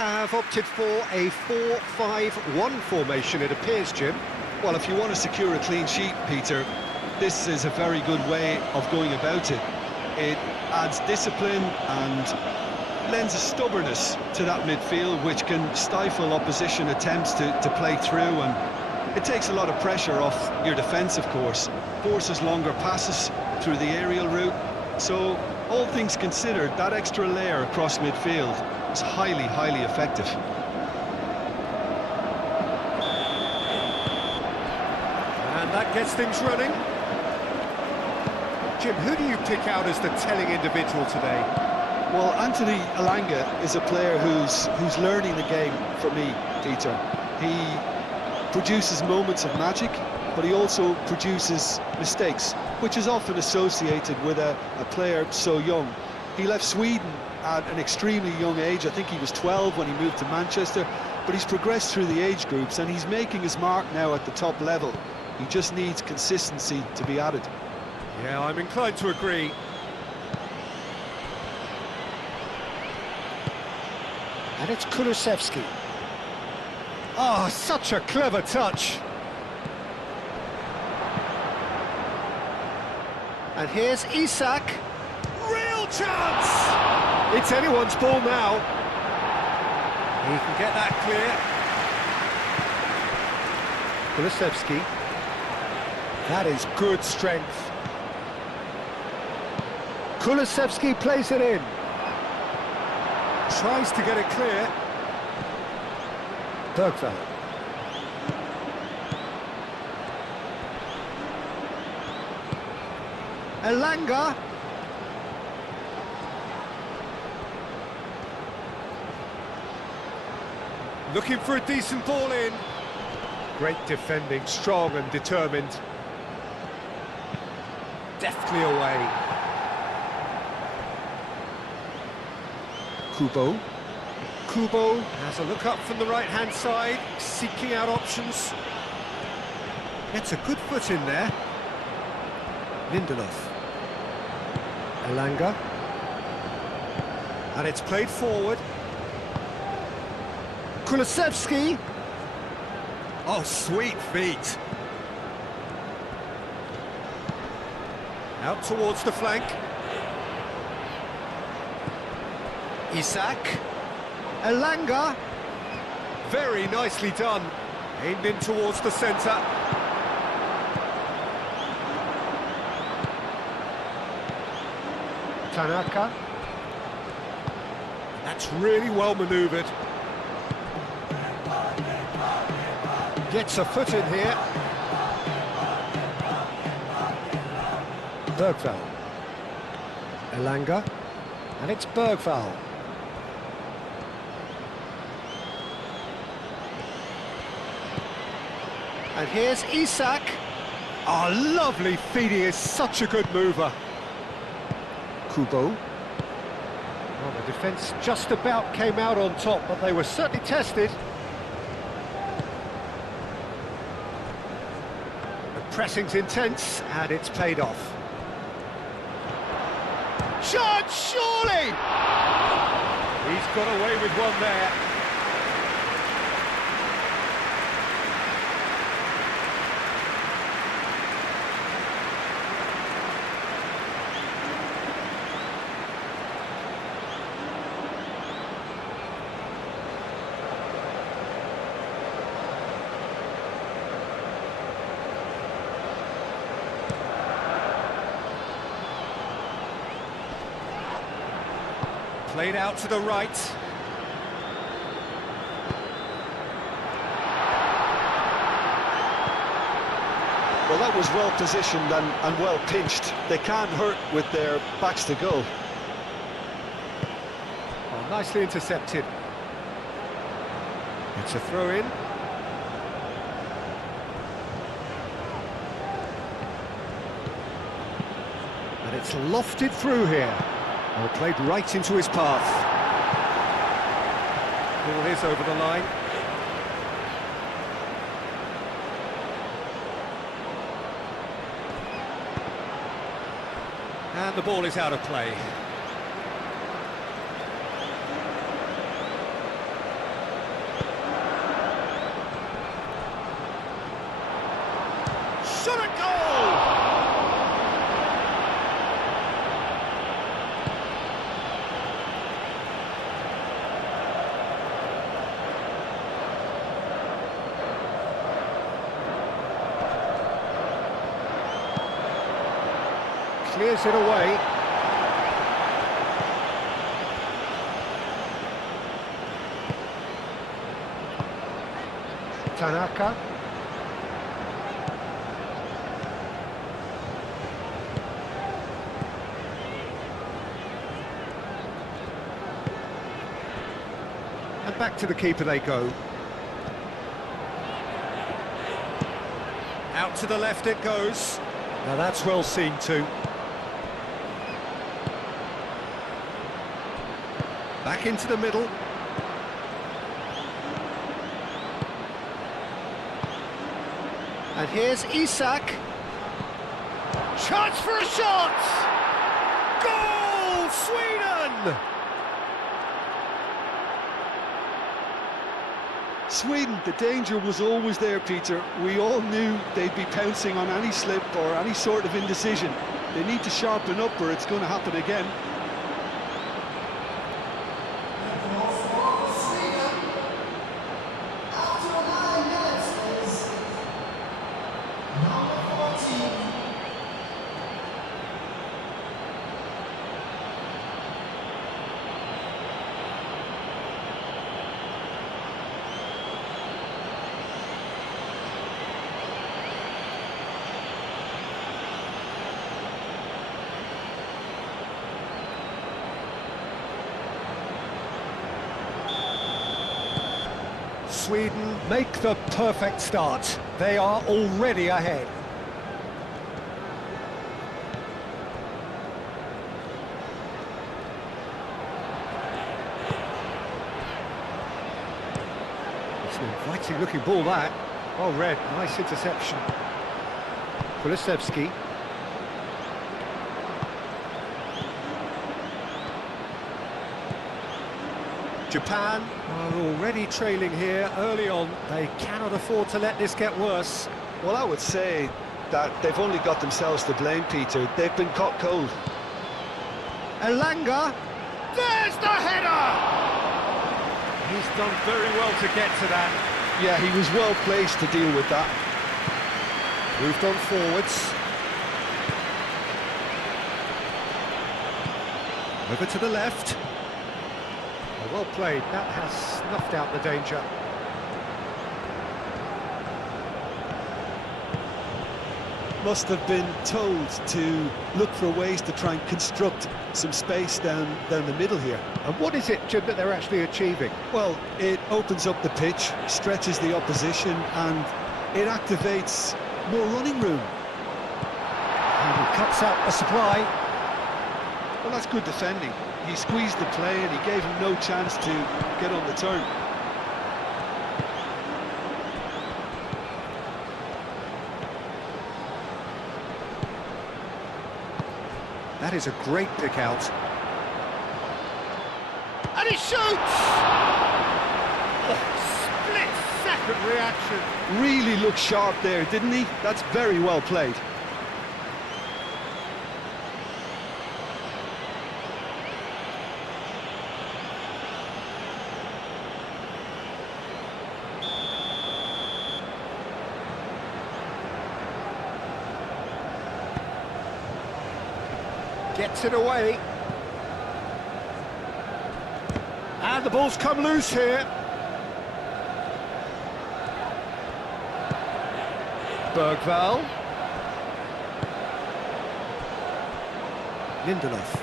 have opted for a 4-5-1 formation, it appears, Jim. Well, if you want to secure a clean sheet, Peter, this is a very good way of going about it. It adds discipline and lends a stubbornness to that midfield, which can stifle opposition attempts to play through, and it takes a lot of pressure off your defence, of course. Forces longer passes through the aerial route. So, all things considered, that extra layer across midfield is highly, highly effective. And that gets things running. Jim, who do you pick out as the telling individual today? Well, Anthony Elanga is a player who's learning the game for me, Peter. He produces moments of magic, but he also produces mistakes, which is often associated with a player so young. He left Sweden at an extremely young age. I think he was 12 when he moved to Manchester, but he's progressed through the age groups and he's making his mark now at the top level. He just needs consistency to be added. Yeah, I'm inclined to agree. And it's Kulusevski. Oh, such a clever touch. And here's Isak. Real chance! It's anyone's ball now. He can get that clear. Kulusevski. That is good strength. Kulusevski plays it in. Tries to get it clear. Bergvall. Elanga. Looking for a decent ball in. Great defending, strong and determined. Deftly away. Kubo has a look up from the right-hand side, seeking out options. Gets a good foot in there. Lindelof. Elanga. And it's played forward. Kulusevski. Oh, sweet feet. Out towards the flank. Isak. Elanga. Very nicely done. Aimed in towards the centre. Tanaka. That's really well manoeuvred. Gets a foot in here. Bergvall. Elanga. And it's Bergvall. And here's Isak. Oh, lovely feet, he is such a good mover. Kubo. Well, the defence just about came out on top, but they were certainly tested. The pressing's intense, and it's paid off. Shot, surely! He's got away with one there. Played out to the right. Well, that was well positioned and well pinched. They can't hurt with their backs to go. Oh, nicely intercepted. It's a throw-in. And it's lofted through here. Well, played right into his path. Ball is over the line. And the ball is out of play. shot at goal! Clears it away. Tanaka. And back to the keeper they go. Out to the left it goes. Now that's well seen too. Back into the middle. And here's Isak. Chance for a shot! Goal, Sweden! Sweden, the danger was always there, Peter. We all knew they'd be pouncing on any slip or any sort of indecision. They need to sharpen up or it's going to happen again. Sweden make the perfect start. They are already ahead. It's an inviting looking ball that. Well read, nice interception. Kulusevski. Japan are already trailing here early on. They cannot afford to let this get worse. Well, I would say that they've only got themselves to blame, Peter. They've been caught cold. Elanga, there's the header! He's done very well to get to that. Yeah, he was well placed to deal with that. Moved on forwards. Over to the left. Well played, that has snuffed out the danger. Must have been told to look for ways to try and construct some space down the middle here. And what is it, Jim, that they're actually achieving? Well, it opens up the pitch, stretches the opposition, and it activates more running room. And he cuts out the supply. Well, that's good defending. He squeezed the play and he gave him no chance to get on the turn. That is a great pick out. And he shoots! Oh, split-second reaction. Really looked sharp there, didn't he? That's very well played. Gets it away. And the ball's come loose here. Bergvall. Lindelof.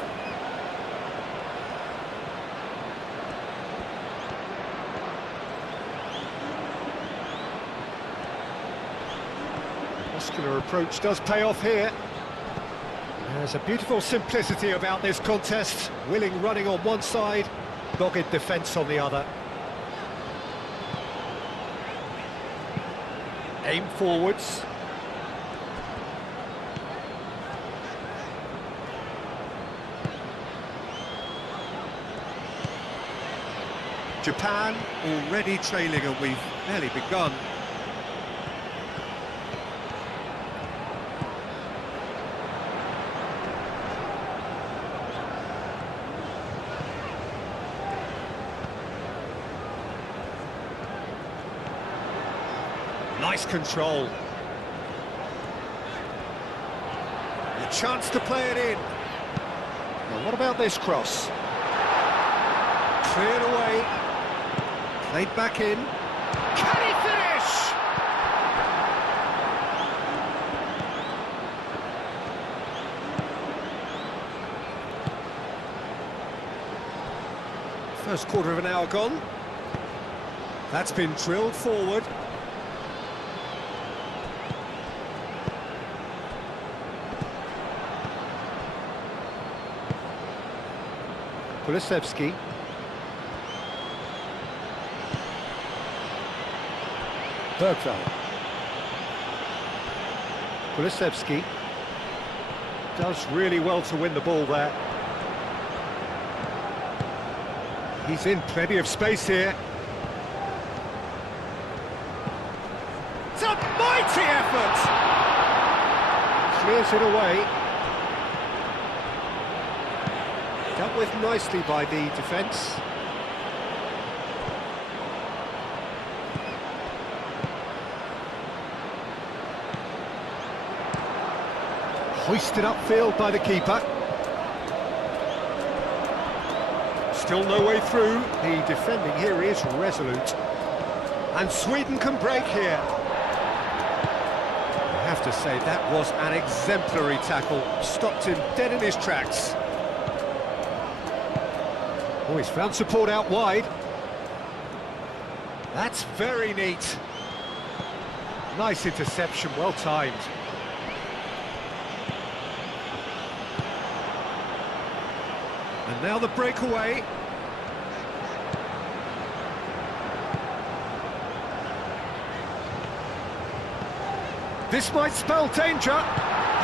Muscular approach does pay off here. There's a beautiful simplicity about this contest. Willing running on one side, dogged defence on the other. Aim forwards. Japan already trailing and we've barely begun. Nice control. A chance to play it in. Now, what about this cross? Cleared away. Played back in. Can he finish? First quarter of an hour gone. That's been drilled forward. Kulusevski. Bergveld. Kulusevski does really well to win the ball there. He's in plenty of space here. It's a mighty effort! Clears it away. Dealt with nicely by the defence. Hoisted upfield by the keeper. Still no way through. The defending here is resolute. And Sweden can break here. I have to say, that was an exemplary tackle. Stopped him dead in his tracks. Oh, he's found support out wide. That's very neat. Nice interception, well timed. And now the breakaway. This might spell danger.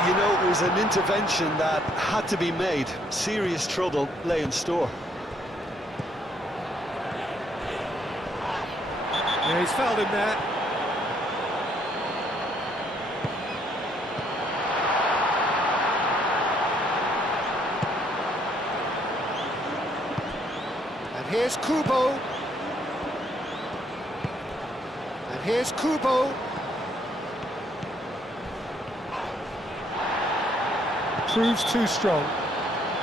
You know, it was an intervention that had to be made. Serious trouble lay in store. Yeah, he's fouled him there. And here's Kubo. And here's Kubo. Proves too strong.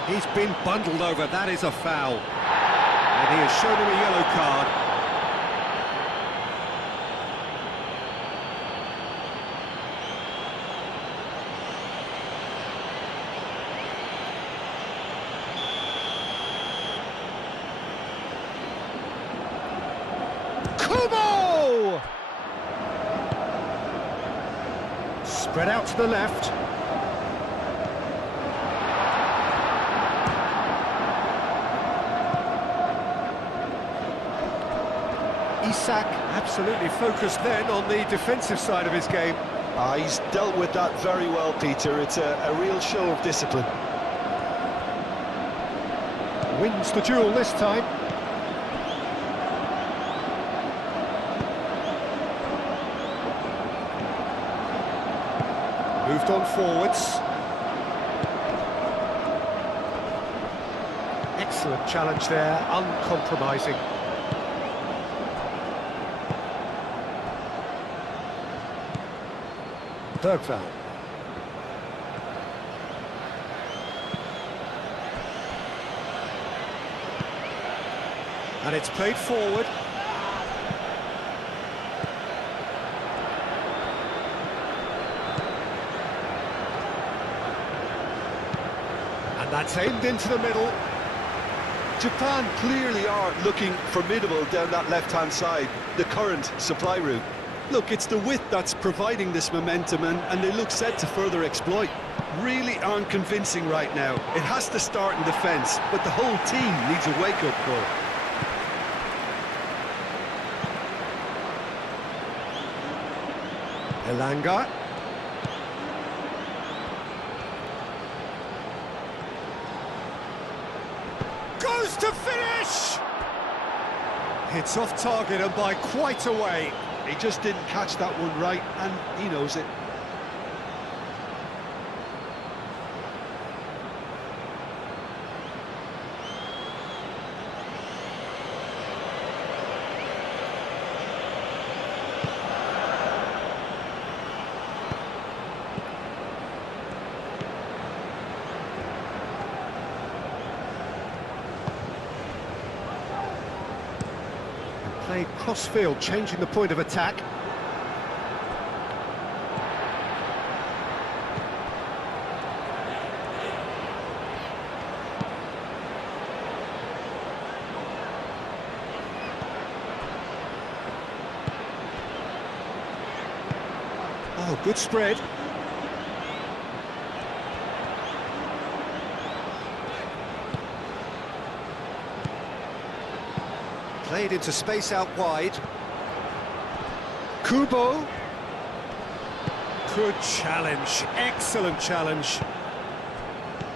He's been bundled over, that is a foul. And he has shown him a yellow card. Kubo! Spread out to the left. Isak absolutely focused then on the defensive side of his game. He's dealt with that very well, Peter. It's a real show of discipline. Wins the duel this time. Moved on forwards. Excellent challenge there, uncompromising. Bergveld. And it's played forward. And that's aimed into the middle. Japan clearly are looking formidable down that left-hand side, the current supply route. Look, it's the width that's providing this momentum, and they look set to further exploit. Really aren't convincing right now. It has to start in defence, but the whole team needs a wake-up call. Elanga. Goes to finish! It's off target and by quite a way. He just didn't catch that one right, and he knows it. Played cross-field, changing the point of attack. Oh, good spread. Played into space out wide. Kubo. Good challenge, excellent challenge.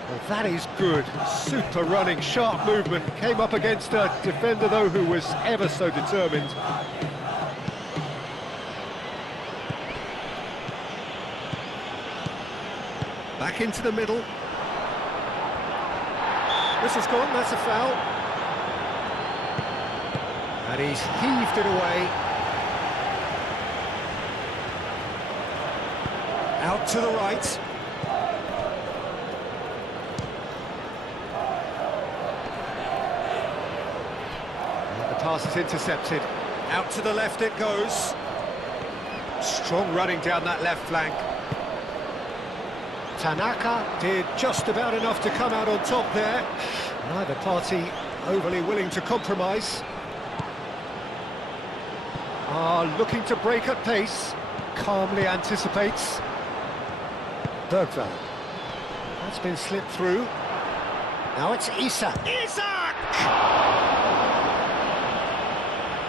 Well, that is good. Super running, sharp movement. Came up against a defender, though, who was ever so determined. Back into the middle. This has gone, that's a foul. And he's heaved it away. Out to the right. And the pass is intercepted. Out to the left it goes. Strong running down that left flank. Tanaka did just about enough to come out on top there. Neither party overly willing to compromise. Looking to break at pace. Calmly anticipates. Bergvall. That's been slipped through. Now it's Isak. Isak!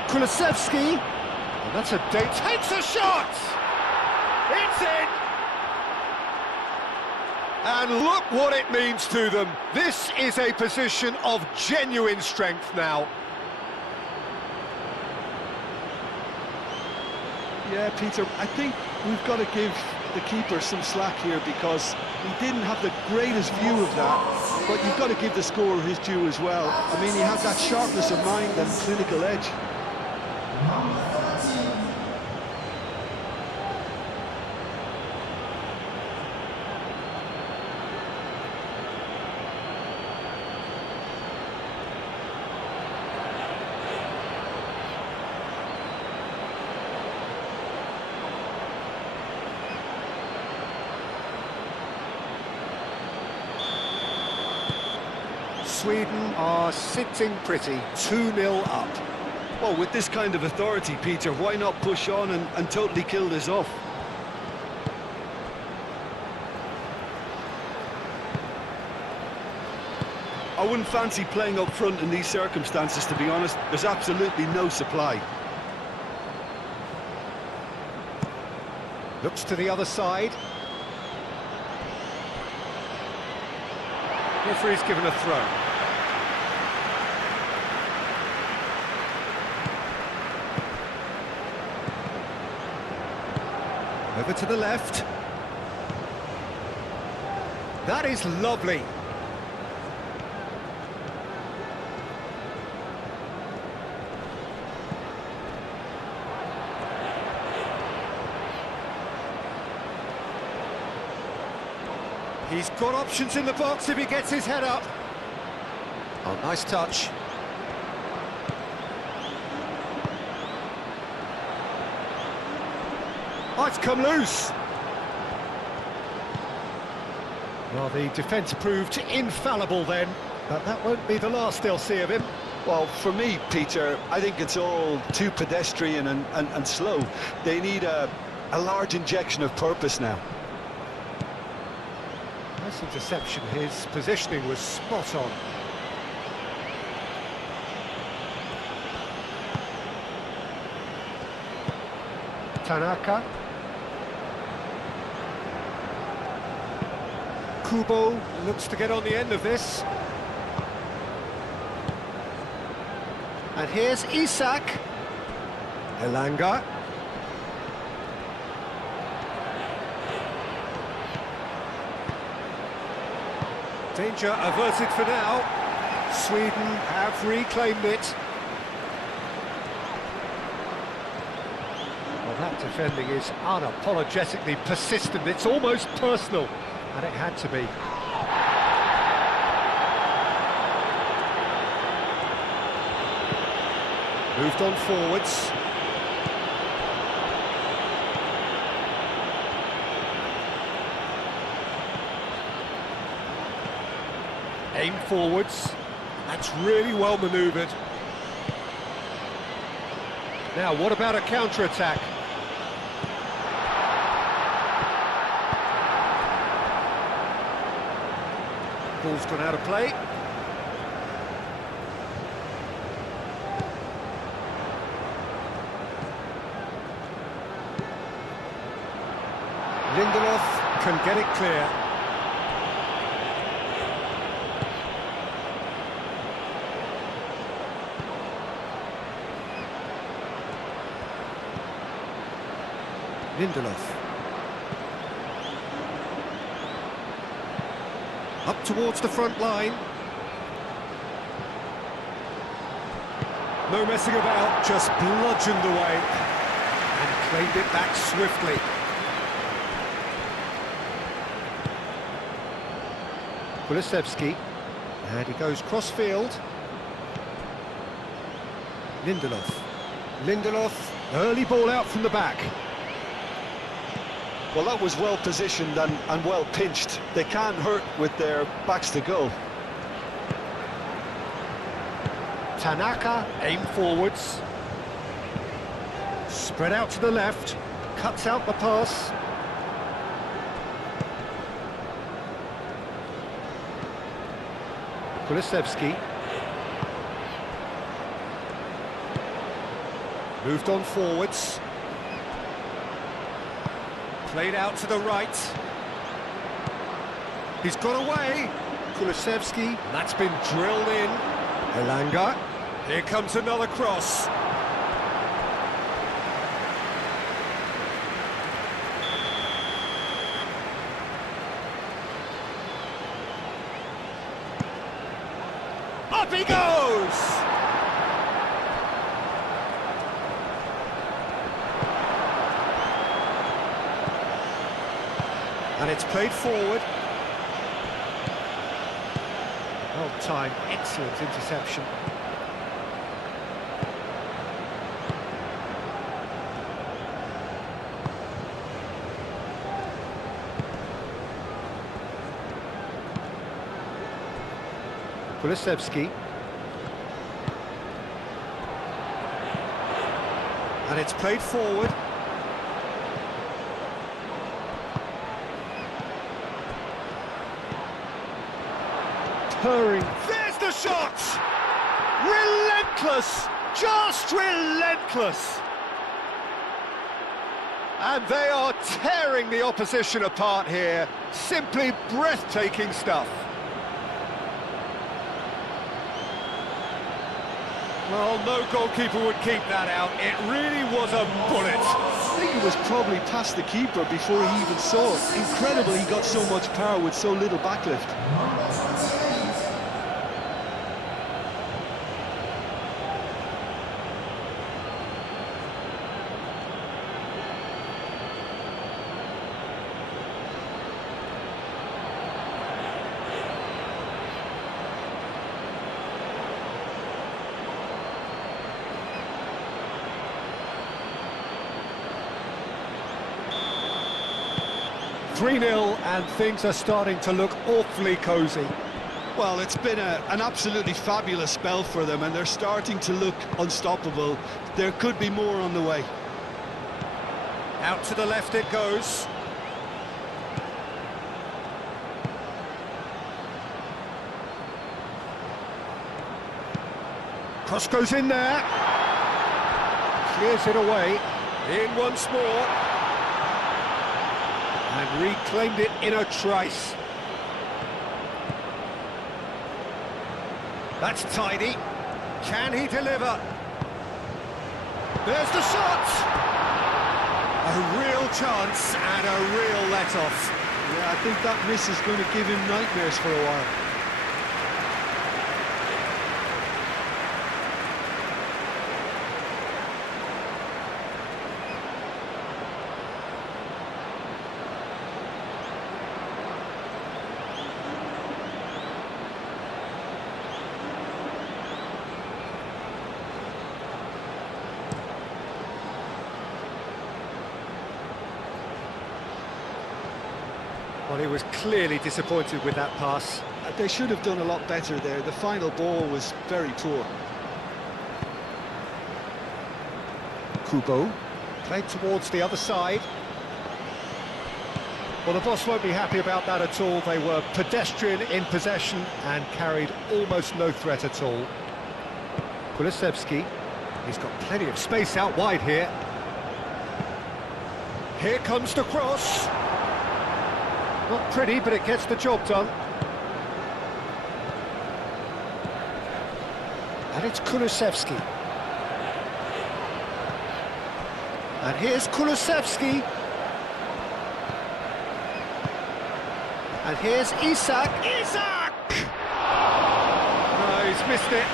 Kulusevski. And that's a date. Takes a shot! It's in! And look what it means to them. This is a position of genuine strength now. Yeah, Peter, I think we've got to give the keeper some slack here because he didn't have the greatest view of that, but you've got to give the scorer his due as well. I mean, he had that sharpness of mind and clinical edge. Sweden are sitting pretty, 2-0 up. Well, with this kind of authority, Peter, why not push on and totally kill this off? I wouldn't fancy playing up front in these circumstances, to be honest. There's absolutely no supply. Looks to the other side. Referee's given a throw. Over to the left. That is lovely. He's got options in the box if he gets his head up. Oh, nice touch. Oh, it's come loose. Well, the defence proved infallible then, but that won't be the last they'll see of him. Well, for me, Peter, I think it's all too pedestrian and slow. They need a large injection of purpose now. Nice interception, his positioning was spot on. Tanaka. Kubo looks to get on the end of this. And here's Isak. Elanga. Danger averted for now. Sweden have reclaimed it. Well, that defending is unapologetically persistent. It's almost personal, and it had to be. Moved on forwards. Aim forwards. That's really well manoeuvred. Now, what about a counter-attack? Ball's gone out of play. Lindelof can get it clear. Lindelof. Up towards the front line. No messing about, just bludgeoned away. And claimed it back swiftly. Kulusevski. And he goes cross-field. Lindelof. Lindelof, early ball out from the back. Well, that was well positioned and well pinched. They can't hurt with their backs to goal. Tanaka, aim forwards. Spread out to the left. Cuts out the pass. Kulusevski. Moved on forwards. Played out to the right. He's got away. Kulusevski. That's been drilled in. Elanga. Here comes another cross. Up he goes! And it's played forward. Well timed, excellent interception. Kulusevski. And it's played forward. There's the shot! Relentless! Just relentless! And they are tearing the opposition apart here. Simply breathtaking stuff. Well, no goalkeeper would keep that out. It really was a bullet. I think it was probably past the keeper before he even saw it. Incredible he got so much power with so little backlift. 3-0 and things are starting to look awfully cosy. Well, it's been an absolutely fabulous spell for them, and they're starting to look unstoppable. There could be more on the way. Out to the left it goes. Cross goes in there. Clears it away. In once more. And reclaimed it in a trice. That's tidy. Can he deliver? There's the shot! A real chance and a real let-off. Yeah, I think that miss is going to give him nightmares for a while. Well, he was clearly disappointed with that pass. They should have done a lot better there. The final ball was very poor. Kubo, played towards the other side. Well, the boss won't be happy about that at all. They were pedestrian in possession and carried almost no threat at all. Kulusevski, he's got plenty of space out wide here. Here comes the cross. Not pretty, but it gets the job done. And it's Kulusevski. And here's Kulusevski. And here's Isak. Isak! No, he's missed it.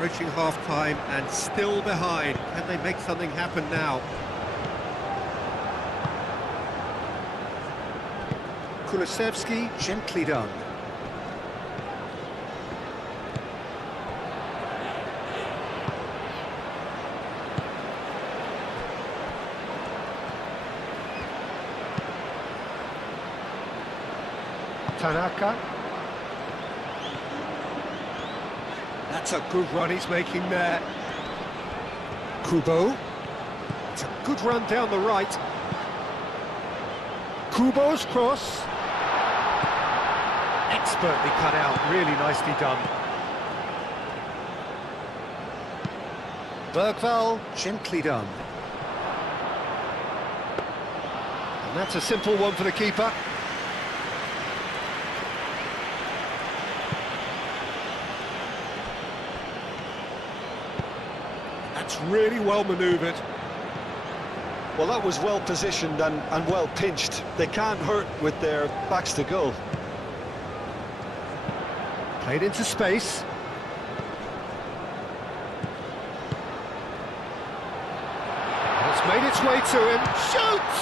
Reaching half-time and still behind. Can they make something happen now? Kulusevski, gently done. Tanaka. That's a good run he's making there. Kubo. It's a good run down the right. Kubo's cross. Expertly cut out, really nicely done. Bergvall, gently done. And that's a simple one for the keeper. That's really well manoeuvred. Well, that was well positioned and well pinched. They can't hurt with their backs to goal. Played into space. And it's made its way to him. Shoots!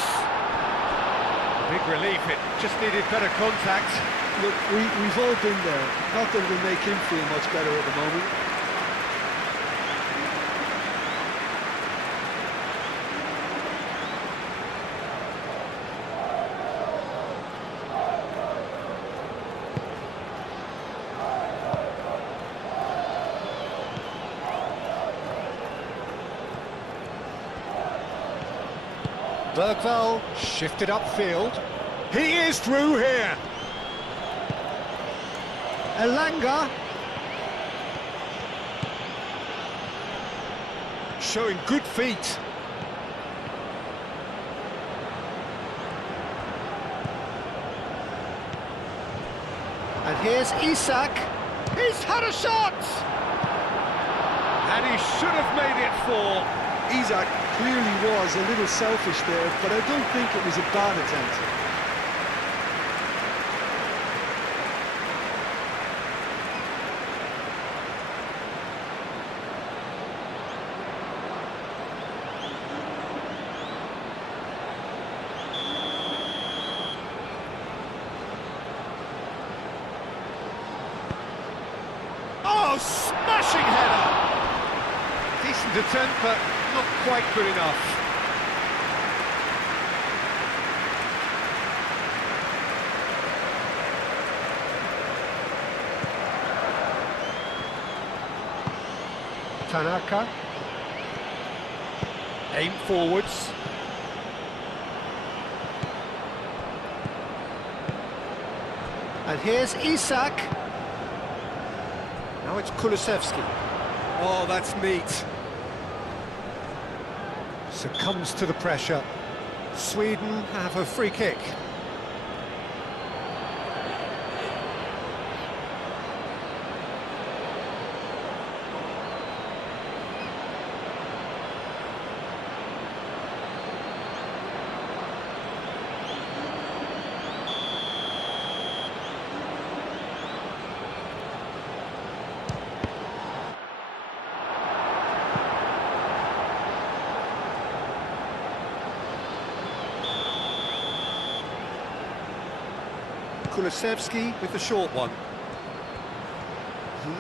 Big relief, it just needed better contact. Look, we've all been there. Not that it'll make him feel much better at the moment. Bergvall shifted upfield. He is through here. Elanga. Showing good feet. And here's Isak. He's had a shot! And he should have made it four. Isak clearly was a little selfish there, but I don't think it was a bad attempt. Oh, smashing header! Decent attempt, but not quite good enough. Tanaka. Aim forwards. And here's Isak. Now it's Kulusevski. Oh, that's neat. Succumbs to the pressure. Sweden have a free kick. Kulusevski with the short one.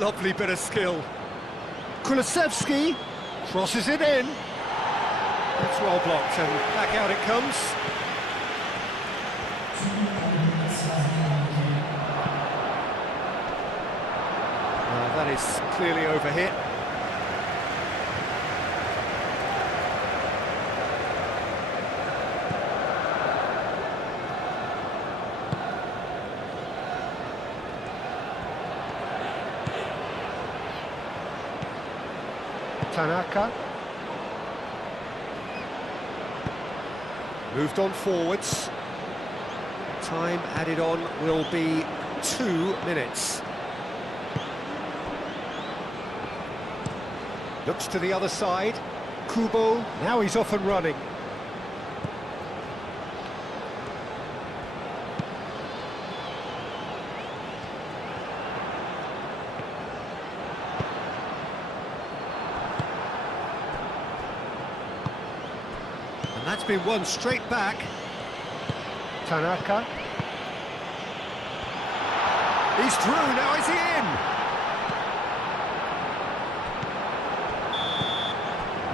Lovely bit of skill. Kulusevski crosses it in. It's well blocked and back out it comes. That is clearly overhit. Tanaka. Moved on forwards. Time added on will be 2 minutes. Looks to the other side. Kubo, now he's off and running. And that's been won straight back. Tanaka. He's through, now is he in?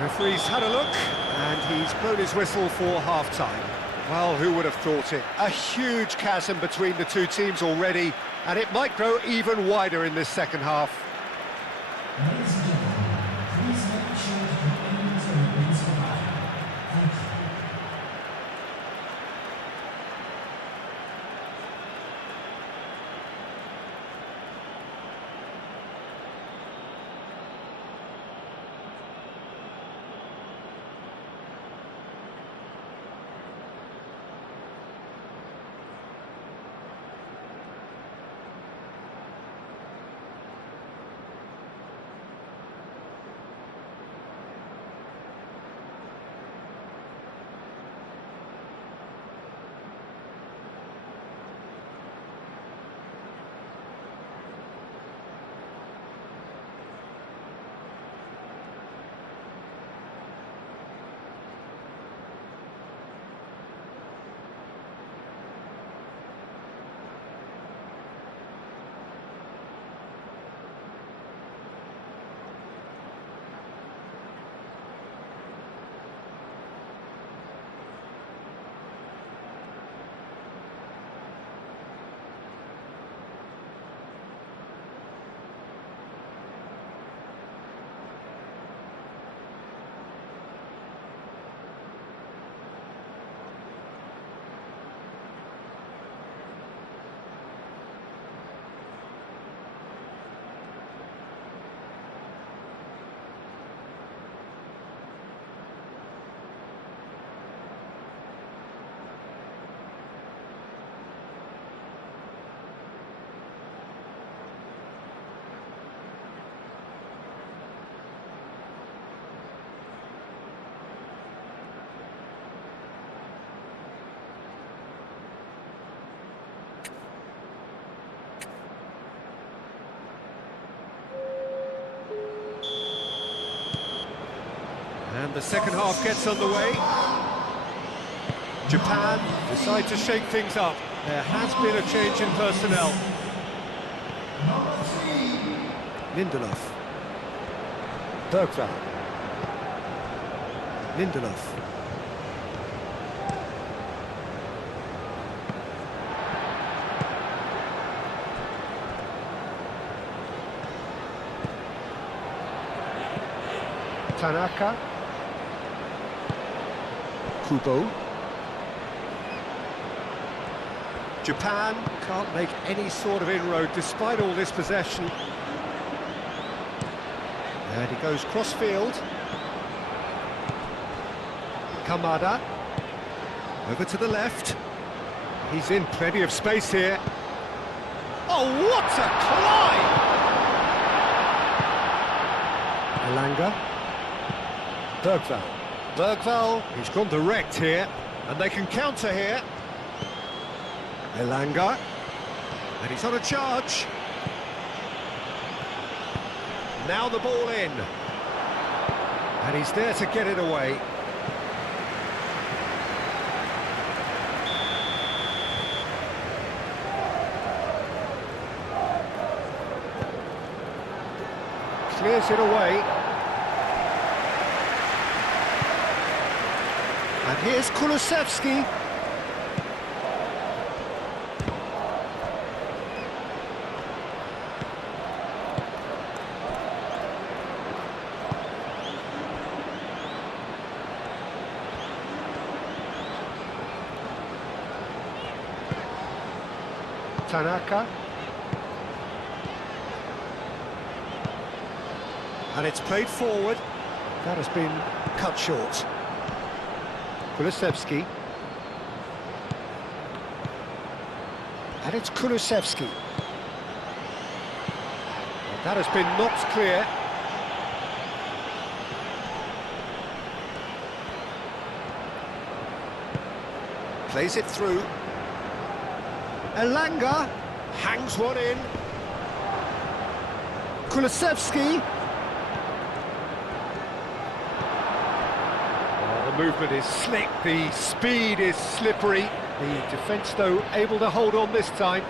Referee's had a look, and he's blown his whistle for half-time. Well, who would have thought it? A huge chasm between the two teams already, and it might grow even wider in this second half. Ladies and gentlemen, please make sure to put any return into the bag. Thank you. And the second half gets underway. Japan decide to shake things up. There has been a change in personnel. Lindelof. Bergvall. Lindelof. Tanaka. Kubo. Japan can't make any sort of inroad despite all this possession. And he goes cross-field. Kamada. Over to the left. He's in plenty of space here. Oh, what a climb! Elanga. Bergvall. Bergvall, he's gone direct here, and they can counter here. Elanga. And he's on a charge. Now the ball in. And he's there to get it away. Clears it away. And here's Kulusevski. Tanaka. And it's played forward. That has been cut short. Kulusevski. And it's Kulusevski. That has been knocked clear. Plays it through. Elanga hangs one in. Kulusevski. The movement is slick, the speed is slippery. The defence, though, able to hold on this time.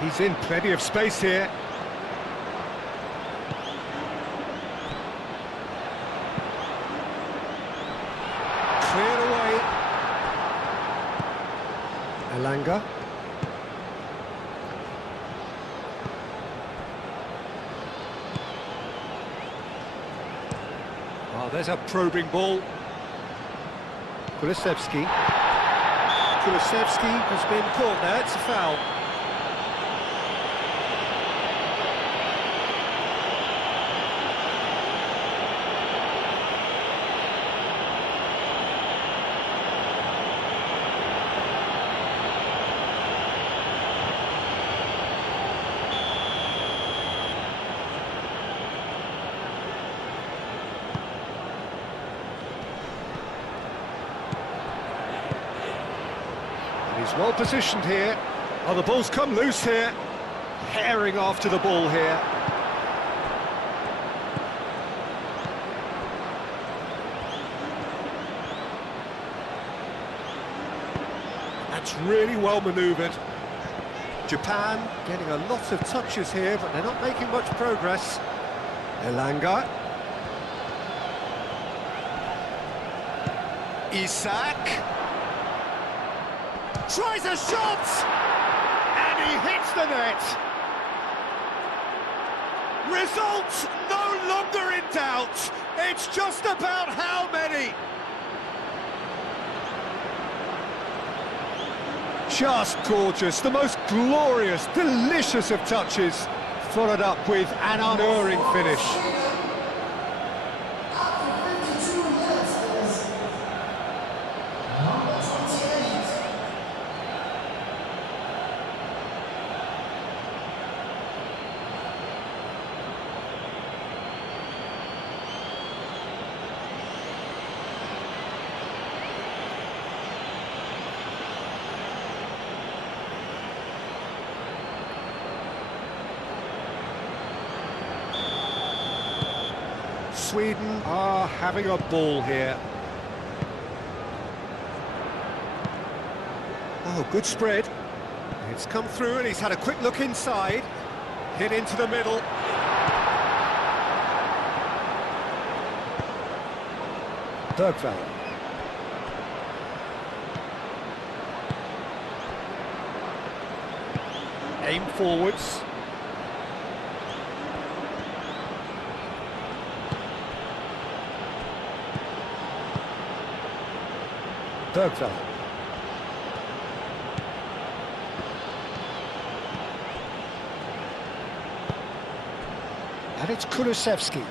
He's in plenty of space here. Cleared away. Elanga. Oh, there's a probing ball. Kulusevski. Kulusevski has been caught there, it's a foul. He's well positioned here. Oh, the ball's come loose here. Herring after the ball here. That's really well manoeuvred. Japan getting a lot of touches here, but they're not making much progress. Elanga. Isak. Tries a shot! And he hits the net! Result no longer in doubt! It's just about how many! Just gorgeous, the most glorious, delicious of touches, followed up with an unerring finish. Sweden are having a ball here. Oh, good spread. It's come through and he's had a quick look inside. Hit into the middle. Bergvall. Aim forwards. Bergvall. And it's Kulusevski.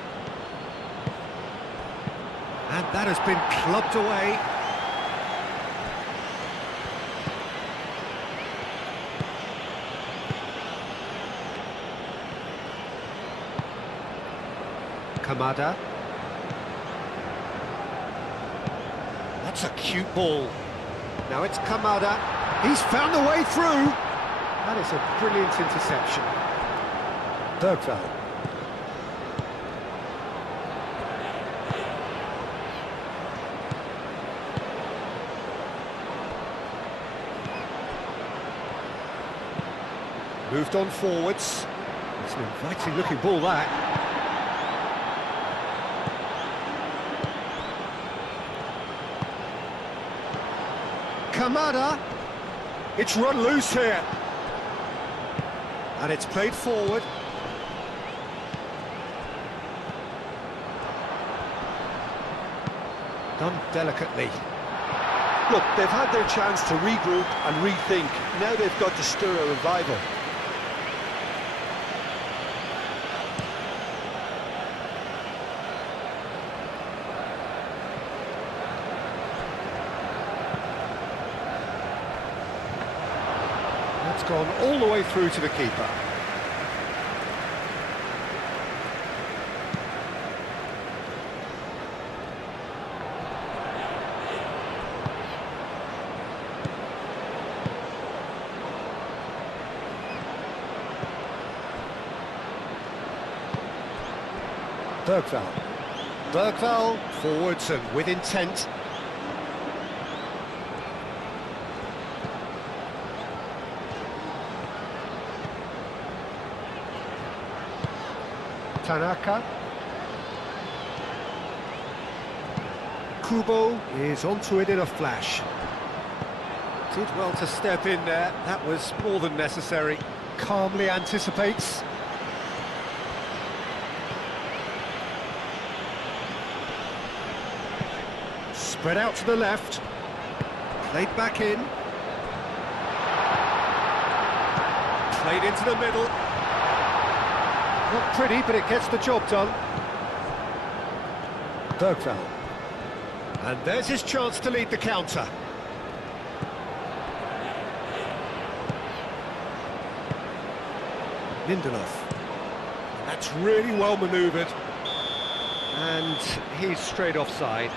And that has been clubbed away. Kamada. That's a cute ball. Now it's Kamada. He's found a way through. That is a brilliant interception. Bergvall. Moved on forwards. It's an inviting looking ball, that. Kamada. It's run loose here. And it's played forward. Done delicately. Look, they've had their chance to regroup and rethink. Now they've got to stir a revival. That's gone all the way through to the keeper. Bergvall, forwards and with intent. Tanaka. Kubo is onto it in a flash. Did well to step in there, that was more than necessary. Calmly anticipates. Spread out to the left. Played back in. Played into the middle. Not pretty, but it gets the job done. Bergvall. And there's his chance to lead the counter. Lindelof. That's really well manoeuvred. And he's straight offside.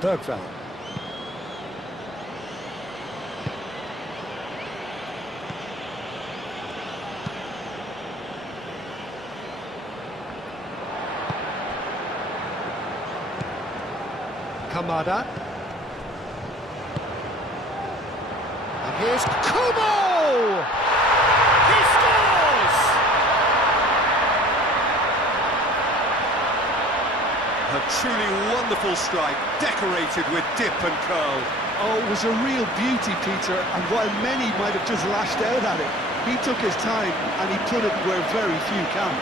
Bergvall. Kamada. And here's Kubo! He scores! A truly wonderful strike, decorated with dip and curl. Oh, it was a real beauty, Peter, and while many might have just lashed out at it, he took his time and he put it where very few can.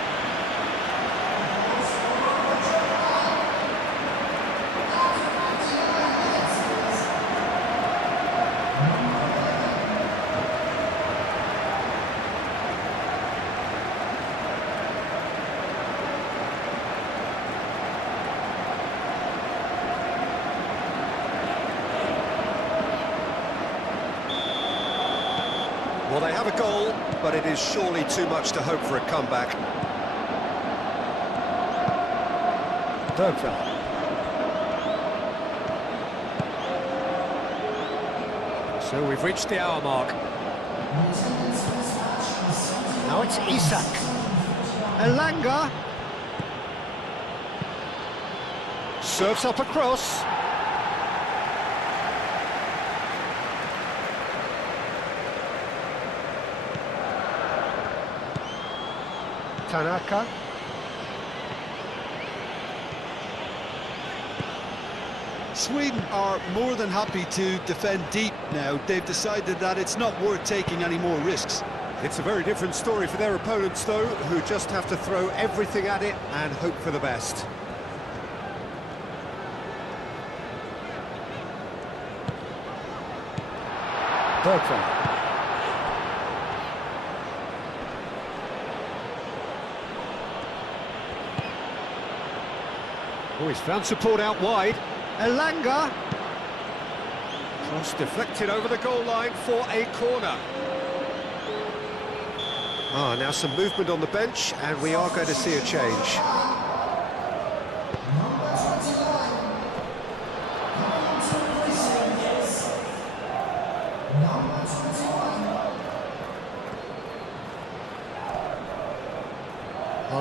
Well, they have a goal, but it is surely too much to hope for a comeback. Bergvall. So we've reached the hour mark. Now it's Isak. Elanga. Serves up across. Tanaka. Sweden are more than happy to defend deep now. They've decided that it's not worth taking any more risks. It's a very different story for their opponents, though, who just have to throw everything at it and hope for the best. Bergvall. Oh, he's found support out wide. Elanga. Cross deflected over the goal line for a corner. Ah, now some movement on the bench, and we are going to see a change.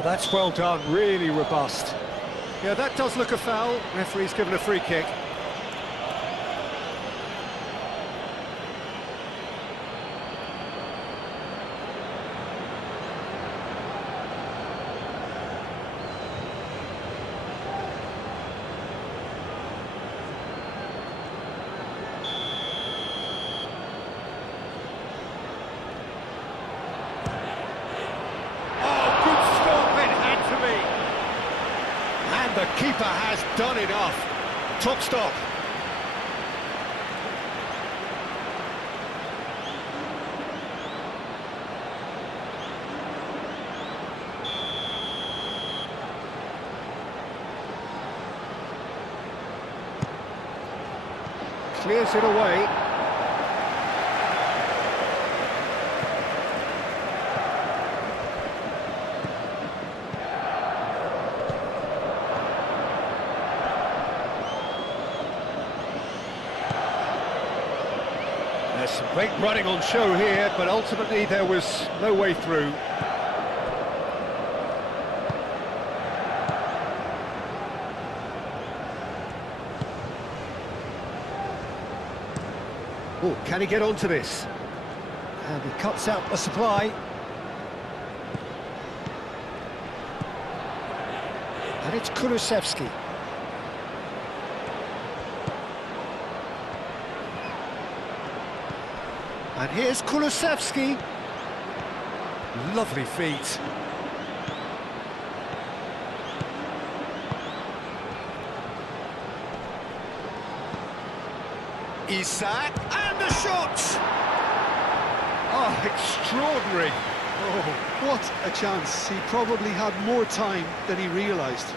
Oh, that's well done, really robust. Yeah, that does look a foul. Referee's given a free kick. The keeper has done enough. Top stop. Clears it away. There's some great running on show here, but ultimately there was no way through. Oh, can he get onto this? And he cuts out the supply. And it's Kulusevski. And here's Kulusevski. Lovely feet. Isak, and the shot! Oh, extraordinary. Oh, what a chance. He probably had more time than he realised.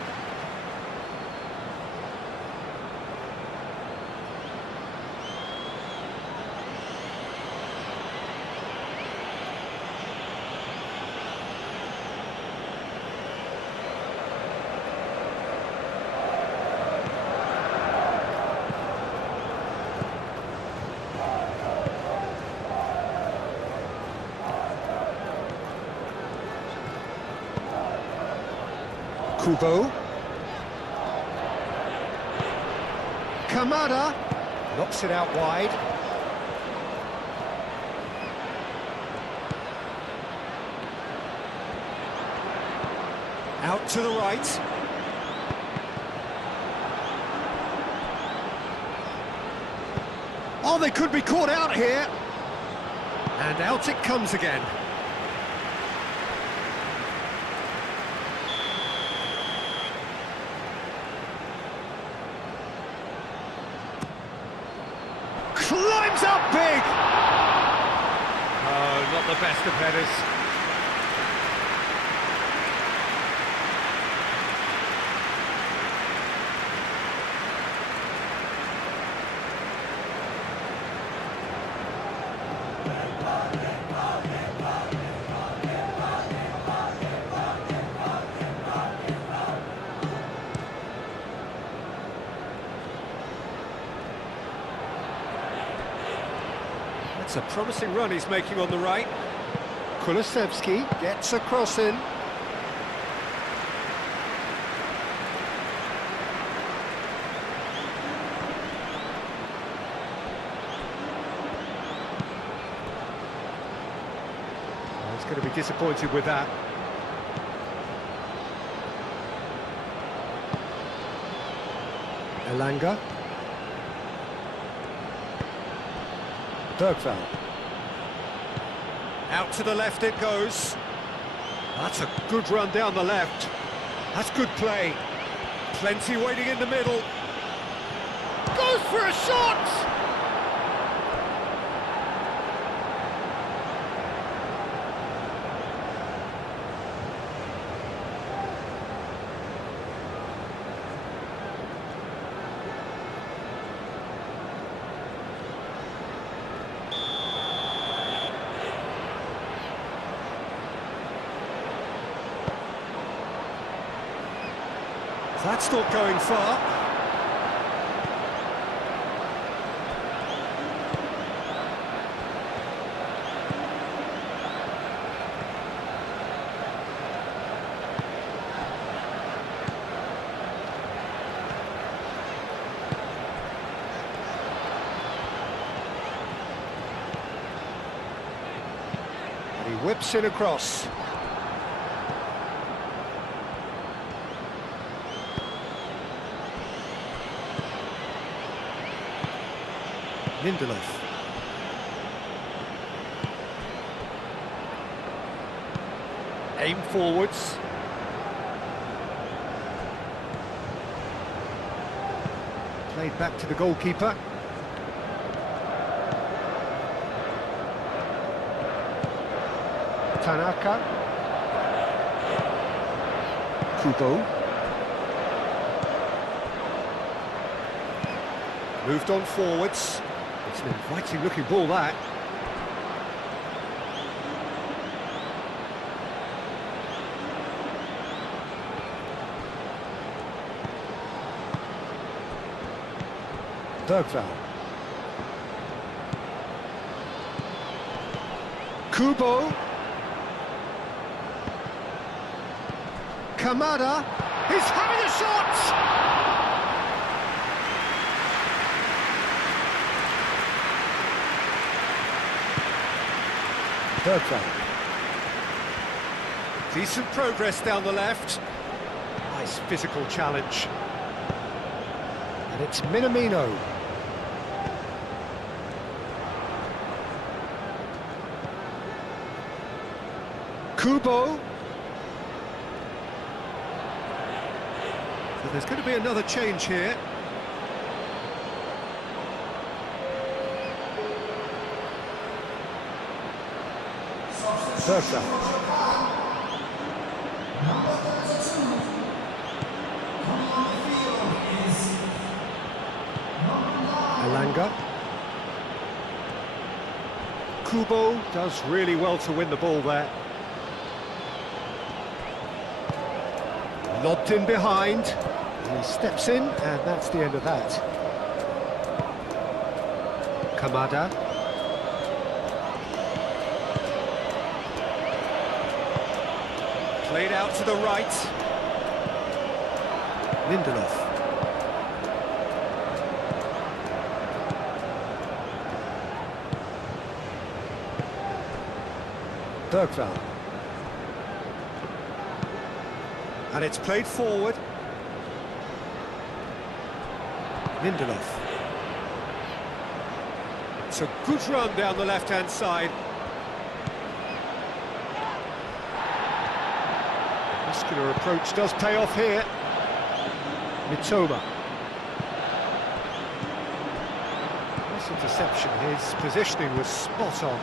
Kubo. Kamada knocks it out wide. Out to the right. Oh, they could be caught out here. And out it comes again. Climbs up big! Oh, not the best of headers. It's a promising run he's making on the right. Kulusevski gets a cross in. Oh, he's going to be disappointed with that. Elanga. Bergvall. Out to the left it goes. That's a good run down the left. That's good play. Plenty waiting in the middle. Goes for a shot! That's not going far. Whips in across. Lindelof. Aim forwards. Played back to the goalkeeper. Tanaka. Kubo. Moved on forwards. It's an inviting looking ball, that. Bergvall. Kubo. Kamada. He's having a shot! Bergvall. Decent progress down the left. Nice physical challenge. And it's Minamino. Kubo. So there's going to be another change here. Bergvall. Number 32. Coming on the field is number 9. Elanga. Kubo does really well to win the ball there. Lobbed in behind. He steps in, and that's the end of that. Kamada. Played out to the right. Lindelof. Bergvall. And it's played forward. Lindelof. It's a good run down the left-hand side. Muscular approach does pay off here. Mitoma. Nice interception. His positioning was spot on.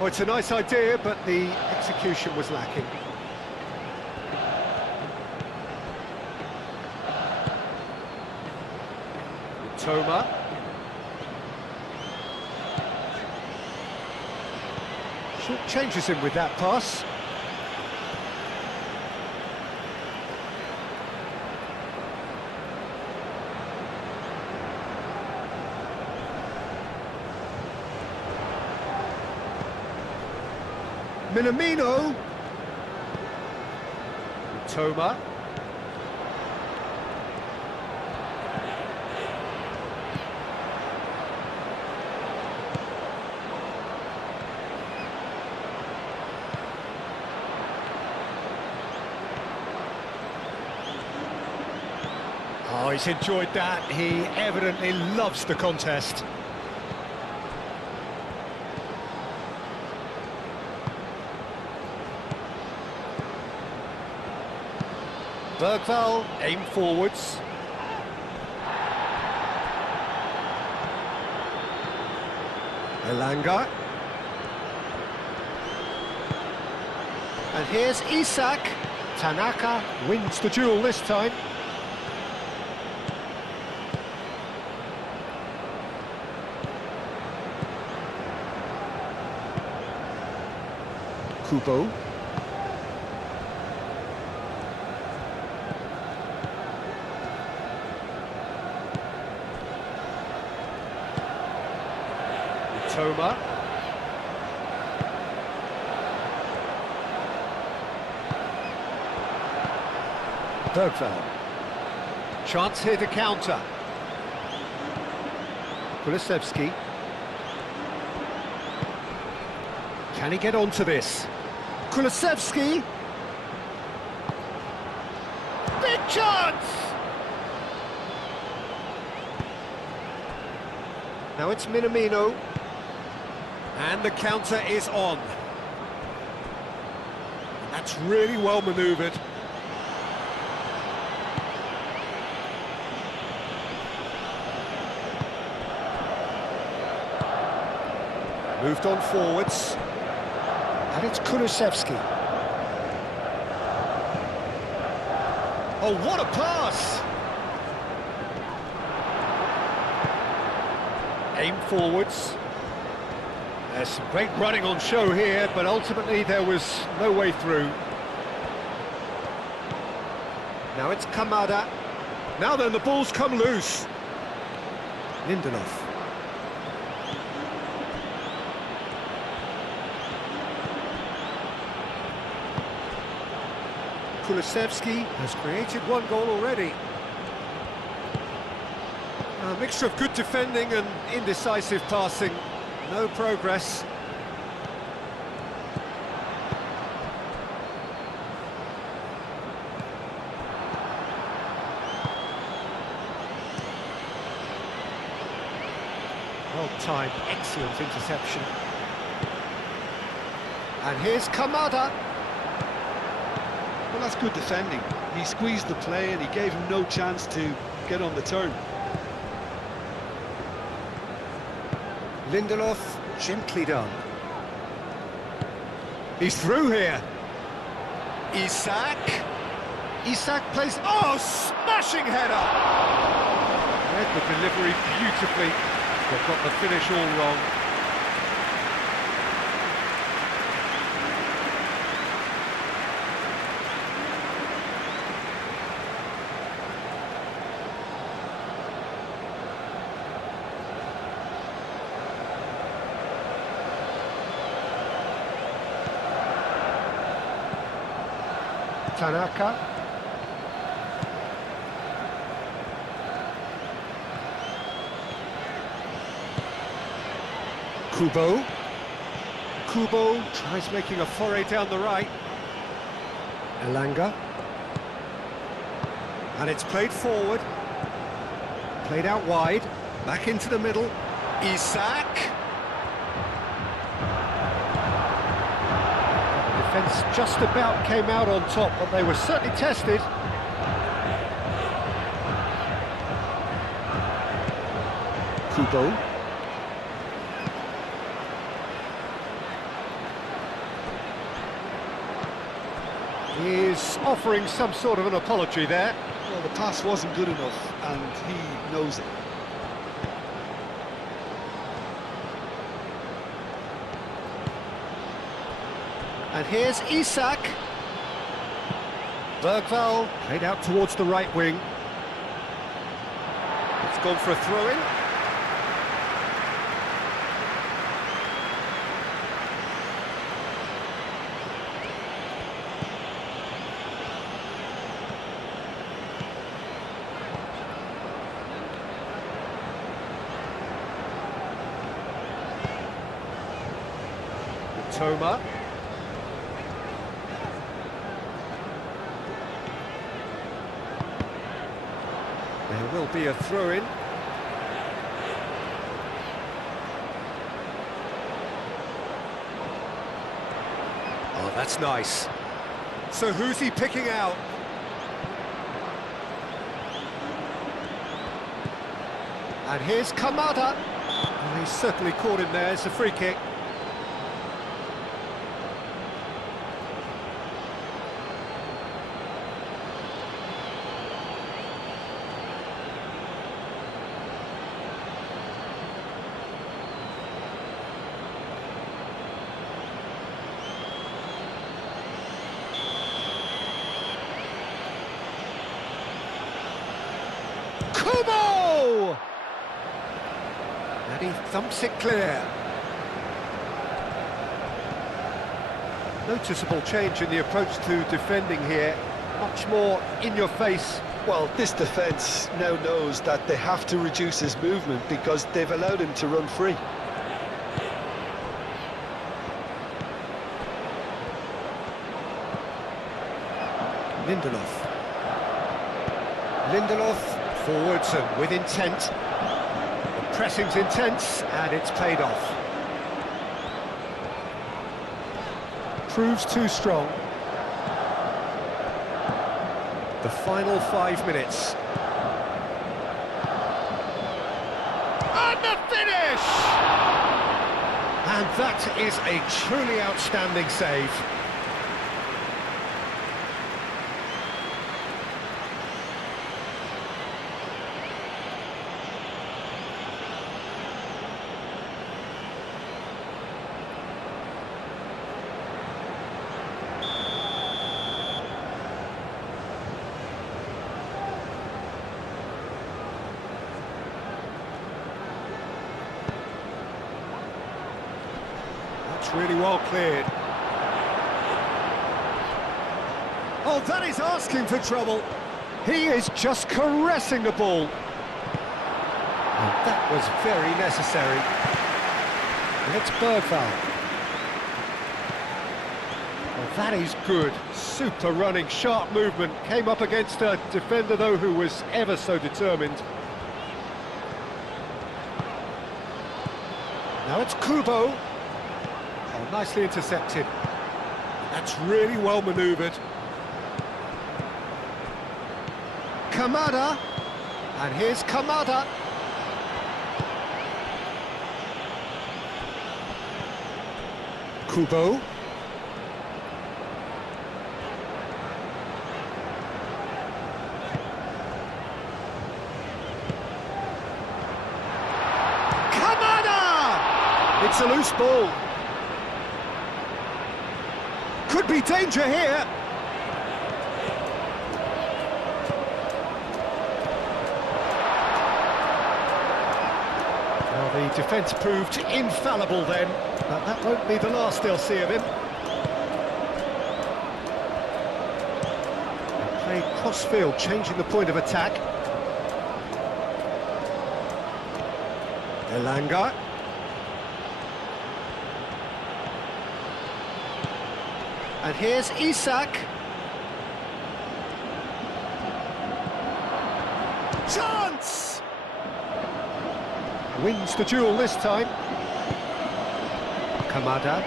Oh, it's a nice idea, but the execution was lacking. Mitoma. Short changes him with that pass. Minamino. Mitoma. Oh, he's enjoyed that. He evidently loves the contest. Bergvall, aim forwards. Elanga. And here's Isak. Tanaka wins the duel this time. Kubo. Mitoma. Bergvall. Chance here to counter. Kulusevski. Can he get onto this? Kulusevski. Big chance! Now it's Minamino. And the counter is on. That's really well manoeuvred. Moved on forwards. And it's Kulusevski. Oh, what a pass! Aim forwards. There's some great running on show here, but ultimately there was no way through. Now it's Kamada. Now then, the ball's come loose. Lindelof. Kulusevski has created one goal already. A mixture of good defending and indecisive passing. No progress. Well timed, excellent interception. And here's Kamada. Well, that's good defending. He squeezed the play and he gave him no chance to get on the turn. Lindelof, gently done. He's through here. Isak. Isak plays... Oh, smashing header! Read the delivery beautifully. They've got the finish all wrong. Tanaka. Kubo. Kubo tries making a foray down the right. Elanga. And it's played forward. Played out wide. Back into the middle. Isak. Defence just about came out on top, but they were certainly tested. Kubo. He's offering some sort of an apology there. Well, the pass wasn't good enough, and he knows it. And here's Isak. Bergvall played out towards the right wing. It's gone for a throw-in. Toma. There will be a throw-in. Oh, that's nice. So who's he picking out? And here's Kamada. Oh, he's certainly caught him there. It's a free kick. Kubo! And he thumps it clear. Noticeable change in the approach to defending here. Much more in your face. Well, this defence now knows that they have to reduce his movement because they've allowed him to run free. Lindelof. Lindelof forwards and with intent. The pressing's intense and it's paid off. Proves too strong. The final 5 minutes. And the finish! And that is a truly outstanding save. That's really well cleared. Oh, that is asking for trouble. He is just caressing the ball. And that was very necessary. Let's bird foul. Well, that is good. Super running, sharp movement. Came up against a defender, though, who was ever so determined. Now it's Kubo. Oh, nicely intercepted. That's really well manoeuvred. Kamada. And here's Kamada. Kubo. It's a loose ball. Could be danger here. Well, the defence proved infallible then, but that won't be the last they'll see of him. They play cross-field, changing the point of attack. Elanga. And here's Isak. Chance! Wins the duel this time. Kamada.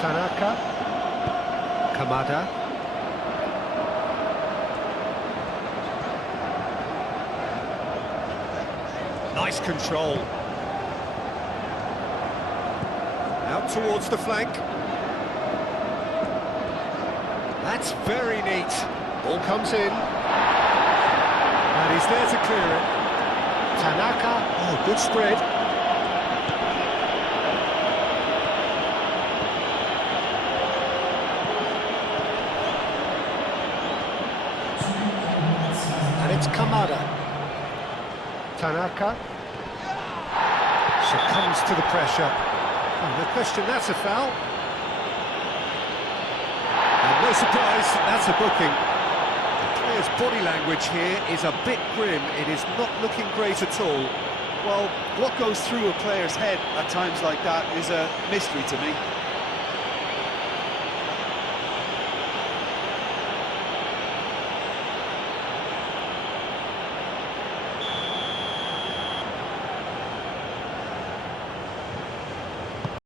Tanaka. Kamada. Nice control. Out towards the flank. That's very neat. Ball comes in. And he's there to clear it. Tanaka. Oh, good spread. And it's Kamada. Tanaka. Succumbs to the pressure. Oh, no question, that's a foul. No surprise, that's a booking. The player's body language here is a bit grim. It is not looking great at all. Well, what goes through a player's head at times like that is a mystery to me.